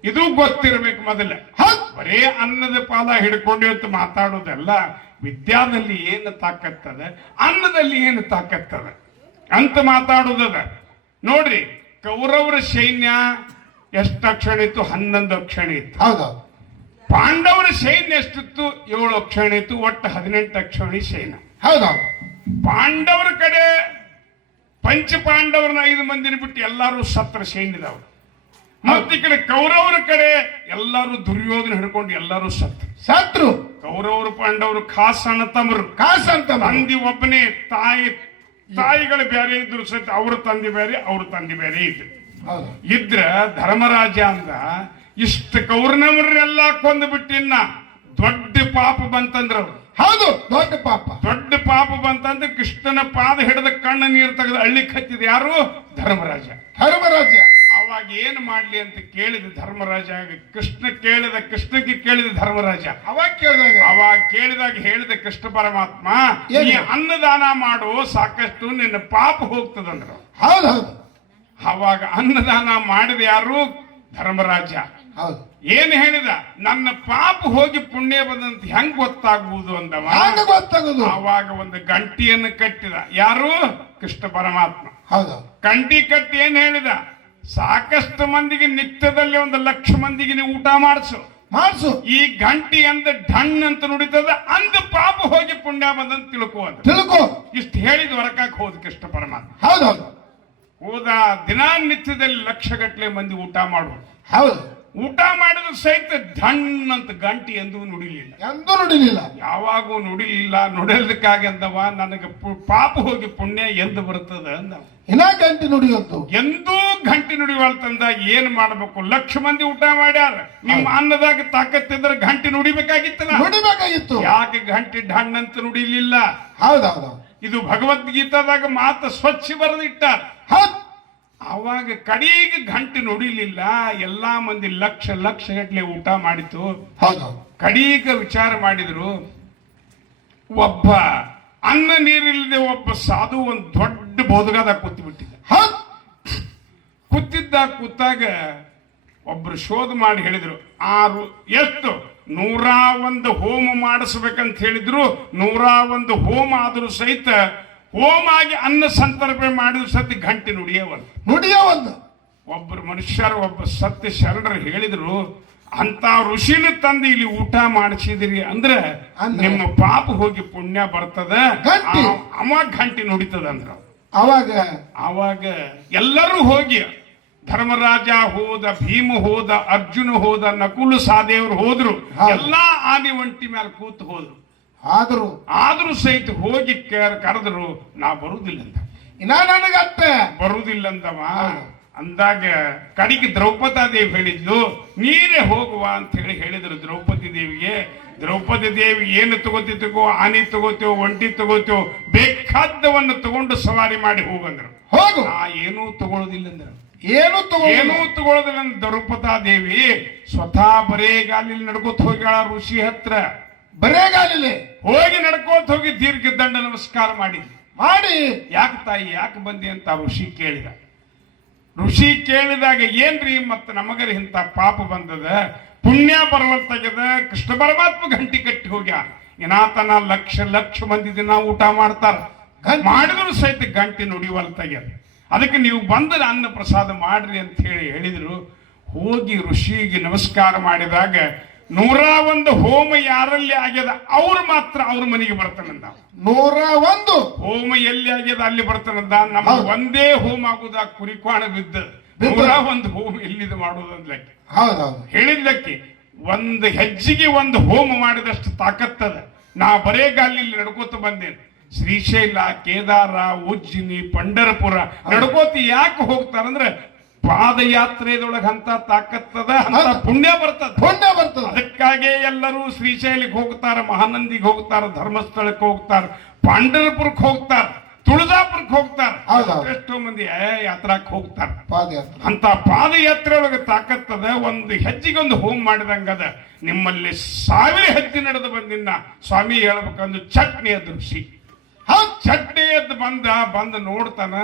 ಇದು ಗೊತ್ತಿರಬೇಕು ಮೊದಲ. ಬರೇ ಅನ್ನದ ಪಾಲ ಹಿಡ್ಕೊಂಡು ಅಂತ ಮಾತಾಡೋದಲ್ಲ. ವಿದ್ಯಾದಲ್ಲಿ ಏನು ತಾಕತ್ತದ, ಅನ್ನದಲ್ಲಿ ಏನು ತಾಕತ್ತದ ಅಂತ ಮಾತಾಡೋದದ. ನೋಡ್ರಿ, ಕೌರವರ ಸೈನ್ಯ ಎಷ್ಟು ಅಕ್ಷಣ ಇತ್ತು? 11 ಅಕ್ಷಣ ಇತ್ತು. ಹೌದೌದು. ಪಾಂಡವರ ಸೈನ್ಯ ಎಷ್ಟಿತ್ತು? 7 ಅಕ್ಷಣ ಇತ್ತು. ಒಟ್ಟು 18 ಅಕ್ಷಣಿ ಸೈನ್ಯ. ಹೌದೌದು. ಪಾಂಡವರ ಕಡೆ ಪಂಚ ಪಾಂಡವರನ್ನ 5 ಮಂದಿನ ಬಿಟ್ಟು ಎಲ್ಲಾರು ಸತ್ರ ಸೈನ್ಯದವರು. ಮತ್ತೆ ಈ ಕಡೆ ಕೌರವರ ಕಡೆ ಎಲ್ಲಾರು ದುರ್ಯೋಧನ ಹಿಡ್ಕೊಂಡು ಎಲ್ಲಾರು ಸತ್ರು. ಕೌರವರು ಪಾಂಡವರು ಖಾಸ್ ಅಣ್ಣ ತಮ್ಮರು. ತಂದಿ ಒಬ್ಬನೇ, ತಾಯಿಗಳು ಬೇರೆ ಇದ್ರು ಸಹಿತ ಅವ್ರ ತಂದೆ ಬೇರೆ, ಅವ್ರ ತಂದೆ ಬೇರೆ ಇದ್ರ ಧರ್ಮರಾಜ ಅಂದ ಇಷ್ಟ ಕೌರವರೆಲ್ಲ ಕೊಂದು ಬಿಟ್ಟಿನ್ನ ದೊಡ್ಡ ಪಾಪ ಬಂತಂದ್ರ. ಹೌದು, ದೊಡ್ಡ ಪಾಪ ಬಂತಂದ್ರೆ ಕೃಷ್ಣನ ಪಾದ ಹಿಡಿದ ಕಣ್ಣ ನೀರು ತೆಗೆದು ಹಳ್ಳಿಕ್ ಹತ್ತಿದ ಯಾರು? ಧರ್ಮರಾಜ. ಅವಾಗ ಏನ್ ಮಾಡ್ಲಿ ಅಂತ ಕೇಳಿದ ಧರ್ಮರಾಜ. ಕೃಷ್ಣಕ್ಕೆ ಕೇಳಿದ ಧರ್ಮರಾಜ. ಅವಾಗ ಕೇಳಿದಾಗ ಹೇಳಿದ ಕೃಷ್ಣ ಪರಮಾತ್ಮ, ನೀ ಅನ್ನದಾನ ಮಾಡು, ಸಾಕಷ್ಟು ನಿನ್ನ ಪಾಪ ಹೋಗ್ತದಂದ್ರು. ಹೌದೌದು. ಅವಾಗ ಅನ್ನದಾನ ಮಾಡಿದ ಯಾರು? ಧರ್ಮರಾಜ. ಏನ್ ಹೇಳಿದ? ನನ್ನ ಪಾಪ ಹೋಗಿ ಪುಣ್ಯ ಬಂದಂತ ಹೆಂಗ್ ಗೊತ್ತಾಗುವುದು ಅಂದವ. ಅವಾಗ ಒಂದು ಗಂಟಿಯನ್ನು ಕಟ್ಟಿದ. ಯಾರು? ಕೃಷ್ಣ ಪರಮಾತ್ಮ. ಗಂಟಿ ಕಟ್ಟಿ ಏನ್ ಹೇಳಿದ? ಸಾಕಷ್ಟು ಮಂದಿಗೆ ನಿತ್ಯದಲ್ಲಿ 1,00,000 ಮಂದಿಗೆ ನೀವು ಊಟ ಮಾಡಿಸು. ಈ ಗಂಟಿ ಅಂದ ಢಣ್ ಅಂತ ನುಡಿತದ, ಅಂದ ಪಾಪ ಹೋಗಿ ಪುಣ್ಯ ಬಂದಂತ ತಿಳ್ಕೋ. ಇಷ್ಟು ಹೇಳಿದ ಹೊರಕಾಕ್ ಹೋದ ಕೃಷ್ಣ ಪರಮಾತ್ಮ. ಹೌದೌದು. ಹೋದ ದಿನನಿತ್ಯದಲ್ಲಿ 1,00,000 ಮಂದಿ ಊಟ ಮಾಡುವುದು. ಹೌದು. ಊಟ ಮಾಡಿದ್ರು ಸಹಿತ ಢಣ್ ಅಂತ ಗಂಟಿ ಎಂದೂ ನುಡಿಲಿಲ್ಲ. ಯಾವಾಗೂ ನುಡಿಲಿಲ್ಲ. ನುಡಿಯೋದಕ್ಕಾಗಿ ಅಂದವ, ನನಗೆ ಪಾಪ ಹೋಗಿ ಪುಣ್ಯ ಎಂದು ಬರ್ತದ ಅಂದವ. ಗಂಟಿ ನುಡಿಯೋದು ಎಂದೂ ಗಂಟೆ ನುಡಿವಲ್ತಂದಾಗ ಏನ್ ಮಾಡ್ಬೇಕು? ಲಕ್ಷ ಮಂದಿ ಊಟ ಮಾಡ್ಯಾರ, ನಿಮ್ಮ ಅನ್ನದಾಗ ತಾಕತ್ತಿದ್ರೆ ಗಂಟೆ ನುಡಿಬೇಕಾಗಿತ್ತಲ್ಲ. ನುಡಿಬೇಕಾಗಿತ್ತು. ಯಾಕೆ ಗಂಟೆ ಢಣ್ಣಂತ ನುಡಿಲಿಲ್ಲ? ಹೌದೌದು. ಇದು ಭಗವದ್ಗೀತಾದಾಗ ಮಾತು ಸ್ವಚ್ಛ ಬರೆದಿಟ್ಟಾರ. ಹೌದ್. ಅವಾಗ ಕಡೆಗೆ ಗಂಟೆ ನುಡಿಲಿಲ್ಲ. ಎಲ್ಲಾ ಮಂದಿ ಲಕ್ಷ ಲಕ್ಷ ಗಟ್ಲೆ ಊಟ ಮಾಡಿತು. ಹೌದೌದು. ಕಡೀಗ ವಿಚಾರ ಮಾಡಿದ್ರು, ಒಬ್ಬ ಅನ್ನ ನೀರಿಲ್ಲದೆ ಒಬ್ಬ ಸಾಧು ಒಂದು ದೊಡ್ಡ ಬೋಧಗಾದಾಗ ಕೂತು ಬಿಟ್ಟಿದ್ದ. ಕೂತಾಗ ಒಬ್ರು ಶೋಧ ಮಾಡಿ ಹೇಳಿದ್ರು, ಎಷ್ಟು 101 ಹೋಮ ಮಾಡಿಸ್ಬೇಕಂತ ಹೇಳಿದ್ರು. 101 ಹೋಮ ಆದ್ರೂ ಸಹಿತ ಹೋಮ ಆಗಿ ಅನ್ನ ಸಂತರ್ಪಣೆ ಮಾಡಿದ್ರು ಸತಿ ಗಂಟೆ ನುಡಿಯವಲ್ಲ. ಒಬ್ಬರು ಮನುಷ್ಯರು ಒಬ್ಬ ಸತ್ಯ ಶರಣರು ಹೇಳಿದ್ರು, ಅಂತ ಋಷಿನ ತಂದು ಇಲ್ಲಿ ಊಟ ಮಾಡಿಸಿದಿರಿ ಅಂದ್ರೆ ನಿಮ್ಮ ಪಾಪ ಹೋಗಿ ಪುಣ್ಯ ಬರ್ತದ, ಅವಾಗ ಗಂಟೆ ನುಡಿತದ ಅಂದ್ರ. ಅವಾಗ ಎಲ್ಲರೂ ಹೋಗಿ, ಧರ್ಮರಾಜ ಹೋದ, ಭೀಮ ಹೋದ, ಅರ್ಜುನ ಹೋದ, ನಕುಲು ಸಹದೇವರು ಹೋದ್ರು. ಎಲ್ಲಾ ಆನೆ ಒಂಟಿ ಮೇಲೆ ಕೂತು ಹೋದ್ರು. ಆದ್ರೂ ಸಹಿತ ಹೋಗಿ ಕರೆದ್ರು, ನಾ ಬರುದಿಲ್ಲ ಅಂತ. ನನಗತ್ತ ಬರುದಿಲ್ಲ ಅಂದವ. ಅಂದಾಗ ಕಡೆಗೆ ದ್ರೌಪದಾದೇವಿ ಹೇಳಿದ್ಲು, ನೀರೇ ಹೋಗುವ ಅಂತ ಹೇಳಿದ್ರು ದ್ರೌಪದಿ ದೇವಿಗೆ. ದ್ರೌಪದಿ ದೇವಿ ಏನು ತಗೋತಿಗೋ, ಆನೆ ತಗೋತೇವೋ, ಒಂಟಿ ತಗೋತೇವೋ, ಬೇಕಾದವನ್ನು ತಗೊಂಡು ಸವಾರಿ ಮಾಡಿ ಹೋಗಂದ್ರು. ಏನೂ ತಗೊಳ್ಳೋದಿಲ್ಲ ಅಂದ್ರ. ಏನೂ ತಗೊಳ್ಳೋದಿಲ್ಲ ಅಂದ್ರ ದ್ರೌಪದಾದೇವಿ ಸ್ವತಃ ಬರೇಗಾಲಿ ನಡ್ಕೋತ ಹೋಗ್ಯಾಳ ಋಷಿ ಹತ್ರ. ಬರೇಗಾಲಿ ಹೋಗಿ ನಡ್ಕೋತ ಹೋಗಿ ದೀರ್ಘ ದಂಡ ನಮಸ್ಕಾರ ಮಾಡಿ ಯಾಕೆ ತಾಯಿ ಯಾಕೆ ಬಂದಿ ಅಂತ ಋಷಿ ಕೇಳಿದ. ಋಷಿ ಕೇಳಿದಾಗ, ಏನ್ರಿ ಮತ್ತ ನಮಗರಿ ಇಂತ ಪಾಪ ಬಂದದ, ಪುಣ್ಯ ಬರವಲ್ತಾಗ್ಯದ, ಕೃಷ್ಣ ಪರಮಾತ್ಮ ಗಂಟಿ ಕಟ್ಟಿ ಹೋಗ್ಯ, ಏನಾತನ ಲಕ್ಷ ಲಕ್ಷ ಮಂದಿ ದಿನ ಊಟ ಮಾಡ್ತಾರ, ಮಾಡಿದ್ರು ಸಹಿತ ಗಂಟಿ ನುಡಿವಲ್ತಾಗ್ಯದ, ಅದಕ್ಕೆ ನೀವು ಬಂದ ಅನ್ನ ಪ್ರಸಾದ ಮಾಡ್ರಿ ಅಂತ ಹೇಳಿದ್ರು. ಹೋಗಿ ಋಷಿಗೆ ನಮಸ್ಕಾರ ಮಾಡಿದಾಗ 101 ಹೋಮ ಯಾರಲ್ಲಿ ಆಗ್ಯದ ಅವ್ರು ಮಾತ್ರ ಅವ್ರ ಮನೆಗೆ ಬರ್ತಾನಂದ. 101 ಹೋಮ ಎಲ್ಲಿ ಆಗ್ಯದ ಅಲ್ಲಿ ಬರ್ತಾನಂದ. ನಮ್ಮ ಒಂದೇ ಹೋಮ ಆಗುದ ಕುರಿಕ್ವಾಣ ಬಿದ್ದ 101 ಹೋಮ ಎಲ್ಲಿದು ಮಾಡುವುದಂದ್ಲಕ್ಕೆ ಹೇಳಿದ್ಲಕ್ಕೆ. ಒಂದು ಹೆಜ್ಜೆಗೆ ಒಂದು ಹೋಮ ಮಾಡಿದಷ್ಟು ತಾಕತ್ತದ. ನಾ ಬರೇಗಾಲಿ ನಡ್ಕೋತ ಬಂದೇನೆ. ಶ್ರೀಶೈಲ, ಕೇದಾರ, ಉಜ್ಜಿನಿ, ಪಂಡರಪುರ ನಡ್ಕೋತಿ ಯಾಕೆ ಹೋಗ್ತಾರಂದ್ರೆ ಪಾದಯಾತ್ರೆದೊಳಗ ಅಂತ ತಾಕತ್ತದ, ಅಂತ ಪುಣ್ಯ ಬರ್ತದ. ಅದಕ್ಕಾಗಿ ಎಲ್ಲರೂ ಶ್ರೀಶೈಲಕ್ಕೆ ಹೋಗ್ತಾರ, ಮಹಾನಂದಿಗೆ ಹೋಗ್ತಾರ, ಧರ್ಮಸ್ಥಳಕ್ಕೆ ಹೋಗ್ತಾರ, ಪಾಂಡರಪುರಕ್ಕೆ ಹೋಗ್ತಾರ, ತುಳಜಾಪುರಕ್ಕೆ ಹೋಗ್ತಾರ, ಎಷ್ಟೋ ಮಂದಿ ಯಾತ್ರಾಕ್ ಹೋಗ್ತಾರ. ಅಂತ ಪಾದಯಾತ್ರೆ ಒಳಗೆ ತಾಕತ್ತದ. ಒಂದು ಹೆಜ್ಜೆಗೊಂದು ಹೋಮ ಮಾಡಿದಂಗದ. ನಿಮ್ಮಲ್ಲಿ 1000 ಹೆಜ್ಜೆ ನಡೆದು ಬಂದಿನ ಸ್ವಾಮಿ ಹೇಳ್ಬೇಕಂದು ಚಟ್ನಿ ಎದ್ದು ಋಷಿ ಚಟ್ನಿ ಎದ್ದು ಬಂದ ನೋಡ್ತಾನ.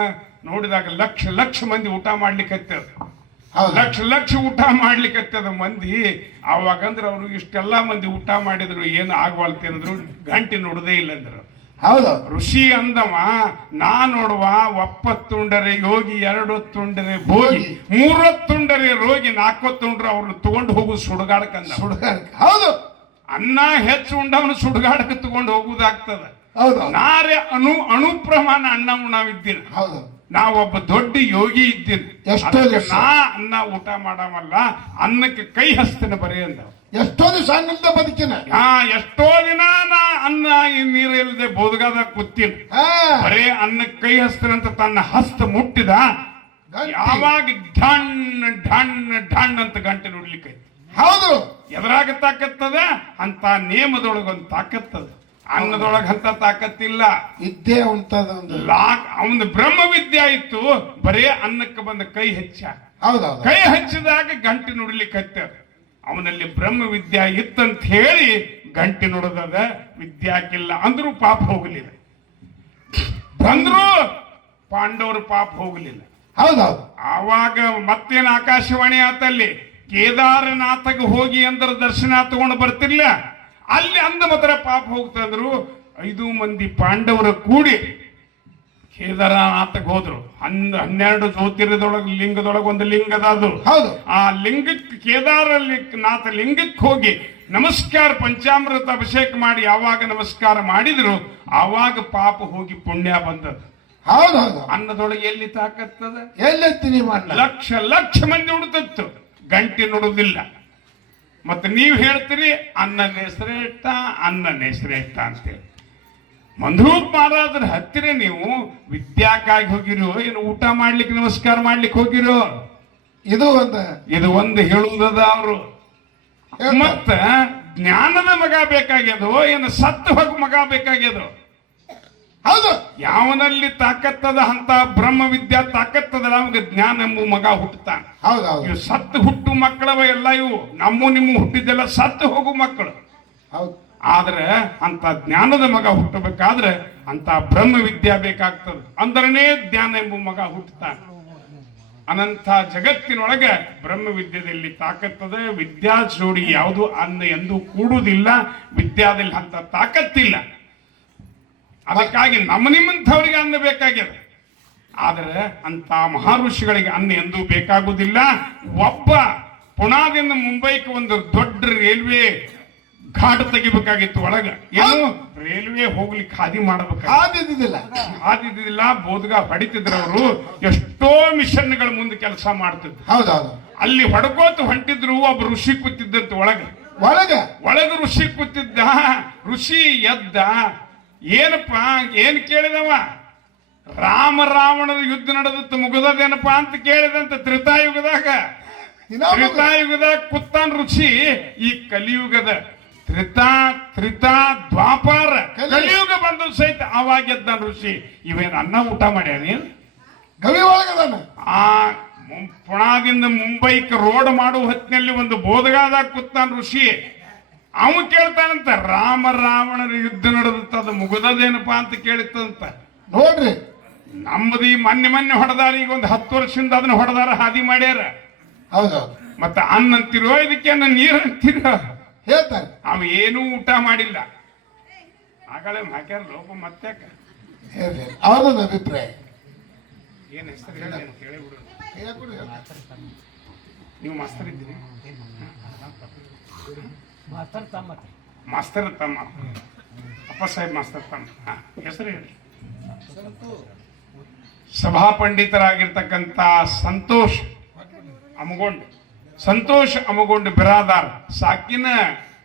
ನೋಡಿದಾಗ ಲಕ್ಷ ಲಕ್ಷ ಮಂದಿ ಊಟ ಮಾಡ್ಲಿಕ್ಕೆ ಲಕ್ಷ ಊಟ ಮಾಡ್ಲಿಕ್ಕೆ ಮಂದಿ. ಅವಾಗಂದ್ರ ಅವ್ರು ಇಷ್ಟೆಲ್ಲಾ ಮಂದಿ ಊಟ ಮಾಡಿದ್ರು, ಏನು ಆಗವಲ್ತಂದ್ರು, ಗಂಟೆ ನೋಡದೇ ಇಲ್ಲ ಅಂದ್ರು. ಋಷಿ ಅಂದವ, ನಾ ನೋಡುವ 70 ಯೋಗಿ, 2 ಭೋಗಿ, 3 ರೋಗಿ, 4 ಅವ್ರನ್ನ ತಗೊಂಡು ಹೋಗುದು ಸುಡುಗಾಡಕಂದ. ಅನ್ನ ಹೆಚ್ಚು ಉಂಡವನು ಸುಡುಗಾಡಕ್ಕೆ ತಗೊಂಡು ಹೋಗುದಾಗ್ತದ. ನಾರೇ ಅಣು ಪ್ರಮಾಣ ಅನ್ನ ನಾವಿದ್ದೀನಿ. ನಾವೊಬ್ಬ ದೊಡ್ಡ ಯೋಗಿ ಇದ್ದೀನಿ. ನಾ ಅನ್ನ ಊಟ ಮಾಡಮಲ್ಲ, ಅನ್ನಕ್ಕೆ ಕೈ ಹಸ್ತೇನೆ ಬರೀ ಅಂದ. ಎಷ್ಟೋ ದಿವಸ ಅನ್ನದ ಬದುಕಿನ. ಎಷ್ಟೋ ದಿನ ನಾ ಅನ್ನ ನೀರು ಇಲ್ಲದೆ ಬೋಧಗಾದಾಗ ಕೂತೀನಿ, ಬರೇ ಅನ್ನಕ್ಕೆ ಕೈ ಹಸ್ತೇನೆ ಅಂತ ತನ್ನ ಹಸ್ತ ಮುಟ್ಟಿದ. ಯಾವಾಗ ಢಣ್ ಢಣ್ ಢಣ್ ಅಂತ ಗಂಟೆ ನೋಡ್ಲಿಕ್ಕೆ ಎದುರಾಗ ತಾಕತ್ತದ. ಅಂತ ನೇಮದೊಳಗೊಂದು ತಾಕತ್ತದ. ಅನ್ನದೊಳಗ ಅಂತ ತಾಕತ್ತಿಲ್ಲ. ವಿದ್ಯೆ ಅವನ ಬ್ರಹ್ಮ ವಿದ್ಯೆ ಇತ್ತು. ಬರೇ ಅನ್ನಕ್ಕೆ ಬಂದ ಕೈ ಕೈ ಹಚ್ಚಿದಾಗ ಗಂಟೆ ನುಡಿಲಿಕ್ಕೆ ಅವನಲ್ಲಿ ಬ್ರಹ್ಮ ವಿದ್ಯಾ ಇತ್ತಂತ ಹೇಳಿ ಗಂಟೆ ನುಡಿದದ. ವಿದ್ಯಾಕಿಲ್ಲ ಅಂದ್ರೂ ಪಾಪ ಹೋಗಲಿಲ್ಲ, ಬಂದ್ರೂ ಪಾಂಡವರು ಪಾಪ ಹೋಗಲಿಲ್ಲ. ಆವಾಗ ಮತ್ತೇನು ಆಕಾಶವಾಣಿ ಆತಲ್ಲಿ ಕೇದಾರನಾಥಗೆ ಹೋಗಿ ಅಂದ್ರೆ ದರ್ಶನ ತಗೊಂಡು ಬರ್ತಿರ್ಲ. ಅಲ್ಲಿ ಅಂದ ಮಾತ್ರ ಪಾಪ ಹೋಗ್ತಂದ್ರು. 5 ಮಂದಿ ಪಾಂಡವರ ಕೂಡಿ ಕೇದಾರನಾಥಕ್ಕೆ ಹೋದ್ರು. 12 ಜ್ಯೋತಿರ್ಯದೊಳಗೆ ಲಿಂಗದೊಳಗೆ ಒಂದು ಲಿಂಗದ ಅದು. ಆ ಲಿಂಗಕ್ಕೆ ಕೇದಾರನಾಥ ಲಿಂಗಕ್ಕೆ ಹೋಗಿ ನಮಸ್ಕಾರ ಪಂಚಾಮೃತ ಅಭಿಷೇಕ ಮಾಡಿ ಯಾವಾಗ ನಮಸ್ಕಾರ ಮಾಡಿದ್ರು ಆವಾಗ ಪಾಪ ಹೋಗಿ ಪುಣ್ಯ ಬಂದದ್ದು. ಅನ್ನದೊಳಗೆ ಎಲ್ಲಿ ತಾಕತ್ತದ? ಲಕ್ಷ ಲಕ್ಷ ಮಂದಿ ಉಳಿದತ್ತು, ಗಂಟೆ ನುಡುದಿಲ್ಲ. ಮತ್ತೆ ನೀವು ಹೇಳ್ತೀರಿ ಅನ್ನನೇ ಶ್ರೇಷ್ಠ ಅಂತೇಳಿ. ಮಂಧೂಕ್ ಮಹಾರಾಜರ ಹತ್ತಿರ ನೀವು ವಿದ್ಯಾಕ್ಕಾಗಿ ಹೋಗಿರೋ ಏನು ಊಟ ಮಾಡ್ಲಿಕ್ಕೆ ನಮಸ್ಕಾರ ಮಾಡ್ಲಿಕ್ಕೆ ಹೋಗಿರೋ? ಇದು ಒಂದು ಹೇಳುವುದದ ಅವರು. ಮತ್ತ ಜ್ಞಾನದ ಮಗ ಬೇಕಾಗ್ಯದೋ ಏನು ಸತ್ತು ಹೋಗ ಮಗ ಬೇಕಾಗ್ಯದೋ? ಹೌದು. ಯಾವನಲ್ಲಿ ತಾಕತ್ತದ ಅಂತ ಬ್ರಹ್ಮ ವಿದ್ಯಾ ತಾಕತ್ತದ ನಮ್ಗೆ ಜ್ಞಾನ ಎಂಬ ಮಗ ಹುಟ್ಟುತ್ತಾನೆ. ಹೌದೌದು. ಇವು ಸತ್ತು ಹುಟ್ಟು ಮಕ್ಕಳವ ಎಲ್ಲ ಇವು. ನಿಮ್ಮ ಹುಟ್ಟಿದ್ದೆಲ್ಲ ಸತ್ತು ಹೋಗು ಮಕ್ಕಳು. ಹೌದು. ಆದ್ರೆ ಅಂತ ಜ್ಞಾನದ ಮಗ ಹುಟ್ಟಬೇಕಾದ್ರೆ ಅಂತ ಬ್ರಹ್ಮ ವಿದ್ಯಾ ಬೇಕಾಗ್ತದೆ. ಅಂದ್ರನೇ ಜ್ಞಾನ ಎಂಬ ಮಗ ಹುಟ್ಟುತ್ತಾನೆ. ಅನಂತ ಜಗತ್ತಿನೊಳಗೆ ಬ್ರಹ್ಮ ವಿದ್ಯೆಯಲ್ಲಿ ತಾಕತ್ತದ. ವಿದ್ಯಾ ಜೋಡಿ ಯಾವುದು ಅನ್ನ ಎಂದು ಕೂಡುವುದಿಲ್ಲ. ವಿದ್ಯಾದಲ್ಲಿ ಅಂತ ತಾಕತ್ತಿಲ್ಲ. ಅದಕ್ಕಾಗಿ ನಿಮ್ಮಂಥವರಿಗೆ ಅನ್ನ ಬೇಕಾಗ್ಯದ. ಆದರೆ ಅಂತ ಮಹಾಋಷಿಗಳಿಗೆ ಅನ್ನ ಎಂದೂ ಬೇಕಾಗುವುದಿಲ್ಲ. ಒಬ್ಬ ಪುಣಾದಿಂದ ಮುಂಬೈಗೆ ಒಂದು ದೊಡ್ಡ ರೈಲ್ವೆ ಘಾಟ್ ತೆಗಿಬೇಕಾಗಿತ್ತು. ಒಳಗ ಏನು ರೈಲ್ವೆ ಹೋಗ್ಲಿಕ್ಕೆ ಹಾದಿ ಮಾಡಬೇಕಾಗಿದ್ದಿಲ್ಲ. ಬೋದ್ಗ ಹೊಡಿತಿದ್ರು ಅವರು. ಎಷ್ಟೋ ಮಿಷನ್ಗಳ ಮುಂದೆ ಕೆಲಸ ಮಾಡ್ತಿದ್ರು. ಹೌದೌದು. ಅಲ್ಲಿ ಹೊಡ್ಕೋತ ಹೊಂಟಿದ್ರು. ಒಬ್ಬ ಋಷಿ ಕೂತಿದ್ದಂತ ಒಳಗ ಋಷಿ ಕೂತಿದ್ದ. ಋಷಿ ಎದ್ದ. ಏನಪ್ಪ ಏನ್ ಕೇಳಿದವ? ರಾವಣರ ಯುದ್ಧ ನಡೆದತ್ತು ಮುಗಿದದೇನಪ್ಪ ಅಂತ ಕೇಳಿದಂತ. ತ್ರೇತಾಯುಗದಾಗ ಕುತ್ತಾನ್ ಋಷಿ. ಈ ಕಲಿಯುಗದ ತ್ರಿತಾ ದ್ವಾಪಾರ ಕಲಿಯುಗ ಬಂದ ಸಹಿತ ಅವಾಗ ಎದ್ದ ಋಷಿ. ಇವೇನು ಅನ್ನ ಊಟ ಮಾಡ್ಯಾನೇನು? ಗವಿ ಒಳಗದಾನ. ಆ ಪುಣಾದಿಂದ ಮುಂಬೈಕ್ ರೋಡ್ ಮಾಡುವ ಹೊತ್ತಿನಲ್ಲಿ ಒಂದು ಬೋಧಗಾದಾಗ ಕುತ್ತಾನ್ ಋಷಿ. ಅವ ಕೇಳ್ತಾನಂತ, ರಾವಣರ ಯುದ್ಧ ನಡೆದತ್ತ ಅದು ಮುಗಿದದೇನಪ್ಪಾ ಅಂತ ಕೇಳಿತ್ತಂತ. ನೋಡ್ರಿ, ನಮ್ಮದು ಈ ಮೊನ್ನೆ ಹೊಡೆದಾರ. ಈಗ ಒಂದು 10 ವರ್ಷದಿಂದ ಅದನ್ನ ಹೊಡೆದಾರ, ಹಾದಿ ಮಾಡ್ಯಾರ. ಹೌದೌದು. ಮತ್ತ ಅನ್ನ ಅಂತಿರೋ, ಇದಕ್ಕೆ ನೀರು ಅಂತಿರೋ ಹೇಳ್ತಾರೆ. ಅವ ಏನೂ ಊಟ ಮಾಡಿಲ್ಲ. ಆಗಳೇ ಹಾಕ್ಯಾರ ಲೋಪ. ಮತ್ತೆ ಅವ್ರದೊಂದು ಅಭಿಪ್ರಾಯ. ಏನ್ ಹೆಸರು ಕೇಳಿಬಿಡು. ನೀವು ಮಾಸ್ತರ್ ಇದ್ದೀರಿ? ಮಾಸ್ತರ್ ತಮ್ಮ ಅಪ್ಪ ಸಾಹೇಬ್ ಮಾಸ್ತರ್ ತಮ್ಮ. ಹೆಸರು ಹೇಳಿ. ಸಭಾ ಪಂಡಿತರಾಗಿರ್ತಕ್ಕಂಥ ಸಂತೋಷ್ ಅಮಗೊಂಡು ಬಿರಾದಾರ್ ಸಾಕಿನ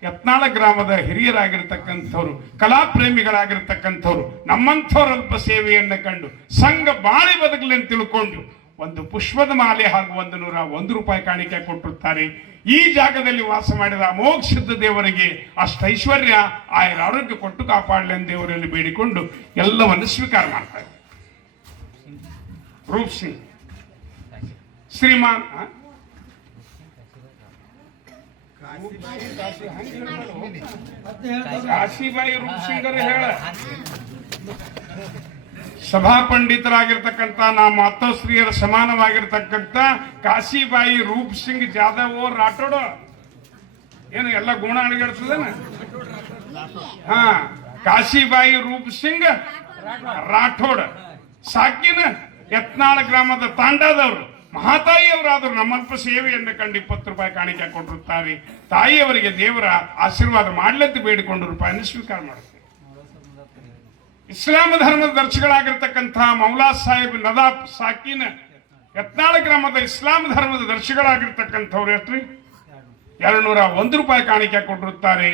ಯತ್ನಾಳ ಗ್ರಾಮದ ಹಿರಿಯರಾಗಿರ್ತಕ್ಕಂಥವ್ರು, ಕಲಾ ಪ್ರೇಮಿಗಳಾಗಿರ್ತಕ್ಕಂಥವ್ರು, ನಮ್ಮಂಥವ್ರ ಅಲ್ಪ ಸೇವೆಯನ್ನು ಕಂಡು ಸಂಘ ಬಾಳಿ ಬದುಕಲಿ ಅಂತ ತಿಳ್ಕೊಂಡು ಒಂದು ಪುಷ್ಪದ ಮಾಲೆ ಹಾಗೂ 101 ರೂಪಾಯಿ ಕಾಣಿಕೆ ಕೊಟ್ಟಿರುತ್ತಾರೆ. ಈ ಜಾಗದಲ್ಲಿ ವಾಸ ಮಾಡಿದ ಅಮೋಕ್ಷದ ದೇವರಿಗೆ ಅಷ್ಟೈಶ್ವರ್ಯ ಆರೋಗ್ಯ ಕೊಟ್ಟು ಕಾಪಾಡಲಿ ಎಂದು ದೇವರಲ್ಲಿ ಬೇಡಿಕೊಂಡು ಎಲ್ಲವನ್ನು ಸ್ವೀಕಾರ ಮಾಡ್ತಾರೆ. ರೂಪ್ ಸಿಂಗ್ ಶ್ರೀಮಾನ್ ಕಾಶಿಬಾಯಿ ರೂಪ್ ಸಿಂಗರ ಹೇಳ. ಸಭಾ ಪಂಡಿತರಾಗಿರ್ತಕ್ಕಂಥ ನಮ್ಮ ಮಾತೋಶ್ರೀಯರ ಸಮಾನವಾಗಿರ್ತಕ್ಕಂಥ ಕಾಶಿಬಾಯಿ ರೂಪ್ ಸಿಂಗ್ ಜಾಧವ್ ರಾಠೋಡ್. ಏನು ಎಲ್ಲ ಗುಣ ಅಣಿಗಿಡ್ತದೇನ? ಕಾಶಿಬಾಯಿ ರೂಪ್ ಸಿಂಗ್ ರಾಠೋಡ್ ಸಾಕಿನ ಯತ್ನಾಳ ಗ್ರಾಮದ ತಾಂಡಾದವರು ಮಹಾತಾಯಿಯವರಾದರು. ನಮ್ಮಲ್ಪ ಸೇವೆಯನ್ನು ಕಂಡು 20 ರೂಪಾಯಿ ಕಾಣಿಕೆ ಕೊಟ್ಟಿರುತ್ತಾರೆ. ತಾಯಿಯವರಿಗೆ ದೇವರ ಆಶೀರ್ವಾದ ಮಾಡ್ಲಂತ ಬೇಡಿಕೊಂಡು ರೂಪಾಯಿಯನ್ನು ಸ್ವೀಕಾರ ಮಾಡುತ್ತೆ. ಇಸ್ಲಾಂ ಧರ್ಮದ ದರ್ಶಿಗಳಾಗಿರ್ತಕ್ಕಂಥ ಮೌಲಾ ಸಾಹೇಬ್ ನದಾಫ್ ಸಾಕಿನ ಯತ್ನಾಳ ಗ್ರಾಮದ ಇಸ್ಲಾಂ ಧರ್ಮದ ದರ್ಶಿಗಳಾಗಿರ್ತಕ್ಕಂಥವ್ರು ಎಷ್ಟ್ರಿ 201 ರೂಪಾಯಿ ಕಾಣಿಕೆ ಕೊಟ್ಟಿರುತ್ತಾರೆ.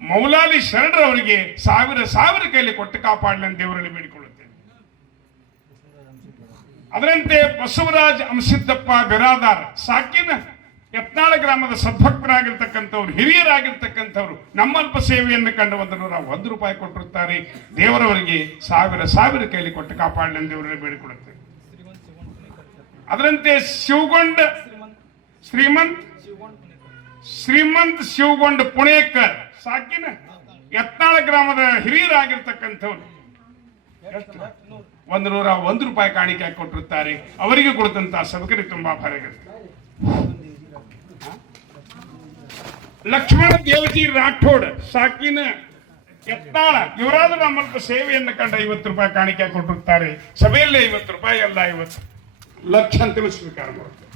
ಮೌಲಾಲಿ ಶರಣರವರಿಗೆ ಸಾವಿರ ಕೈಲಿ ಕೊಟ್ಟು ಕಾಪಾಡಲಿ ಅಂತ ದೇವರಲ್ಲಿ ಬೇಡಿಕೊಳ್ಳುತ್ತೇವೆ. ಅದರಂತೆ ಬಸವರಾಜ್ ಅಂಸಿದ್ದಪ್ಪ ಬಿರಾದಾರ್ ಸಾಕಿನ ಯತ್ನಾಳ ಗ್ರಾಮದ ಸದ್ಭಕ್ತರಾಗಿರ್ತಕ್ಕಂಥವ್ರು, ಹಿರಿಯರಾಗಿರ್ತಕ್ಕಂಥವ್ರು ನಮ್ಮಲ್ಪ ಸೇವೆಯನ್ನು ಕಂಡು 101 ರೂಪಾಯಿ ಕೊಟ್ಟಿರುತ್ತಾರೆ. ದೇವರವರಿಗೆ ಸಾವಿರ ಕೈಲಿ ಕೊಟ್ಟು ಕಾಪಾಡಲಿ ಎಂದು ದೇವರಲ್ಲಿ ಬೇಡಿಕೊಳ್ಳುತ್ತೇವೆ. ಅದರಂತೆ ಶ್ರೀಮಂತ್ ಶಿವಗೊಂಡ ಪುಣೇಕರ್ ಸಾಕಿನ ಯತ್ನಾಳ ಗ್ರಾಮದ ಹಿರಿಯರಾಗಿರ್ತಕ್ಕಂಥವ್ರು 101 ರೂಪಾಯಿ ಕಾಣಿಕೆ ಕೊಟ್ಟಿರುತ್ತಾರೆ. ಅವರಿಗೆ ಕೊಡುತ್ತಂತಹ ಸಭಕರಿಗೆ ತುಂಬಾ ಭಾರಿಯಾಗಿರುತ್ತೆ. ಲಕ್ಷ್ಮಣ ದೇವಜಿ ರಾಠೋಡ್ ಸಾಕಿನ ಯತ್ನಾಳ ಇವರಾದ್ರೂ ನಮ್ಮಲ್ಪ ಸೇವೆಯನ್ನು ಕಂಡ 50 ರೂಪಾಯಿ ಕಾಣಿಕೆ ಕೊಟ್ಟಿರುತ್ತಾರೆ. ಸಭೆಯಲ್ಲೇ 50 ರೂಪಾಯಿ ಎಲ್ಲ 50 ಲಕ್ಷ ಅಂತ ಸ್ವೀಕಾರ ಮಾಡುತ್ತಾರೆ.